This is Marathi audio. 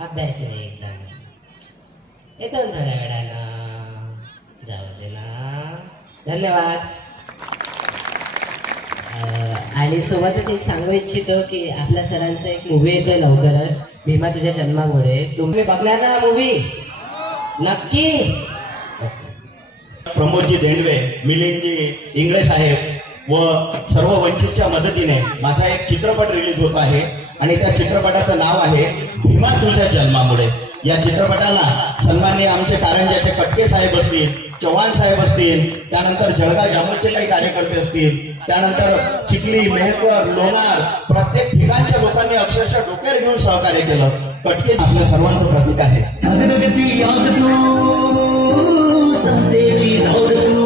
अभ्यास आहे एकदम. येतो ना थोड्या वेळानं. जाऊ दे ना. धन्यवाद. आणि सोबतच एक सांगू इच्छितो की आपल्या सरांचा एक मूवी येतोय लवकरच, भीमा तुझ्या जन्मामुळे. तुम्ही बघणार ना मूवी? नक्की. प्रमोदजी देंडवे, मिलिंदजी इंगळे साहेब व सर्व वंचितच्या मदतीने माझा एक चित्रपट रिलीज होत आहे आणि त्या चित्रपटाचं नाव आहे भीमा तुझ्या जन्मामुळे. या चित्रपटाला सन्माननीय आमचे कारंजाचे कटके साहेब असतील, चव्हाण साहेब असतील, त्यानंतर जळगाव जामोदचे काही कार्यकर्ते असतील, त्यानंतर चिखली, मेहकर, लोणार प्रत्येक ठिकाणच्या लोकांनी अक्षरशः डोक्यावर घेऊन सहकार्य केलं. कटके आपल्या सर्वांचं प्रतीक आहे. समतेची धावत तू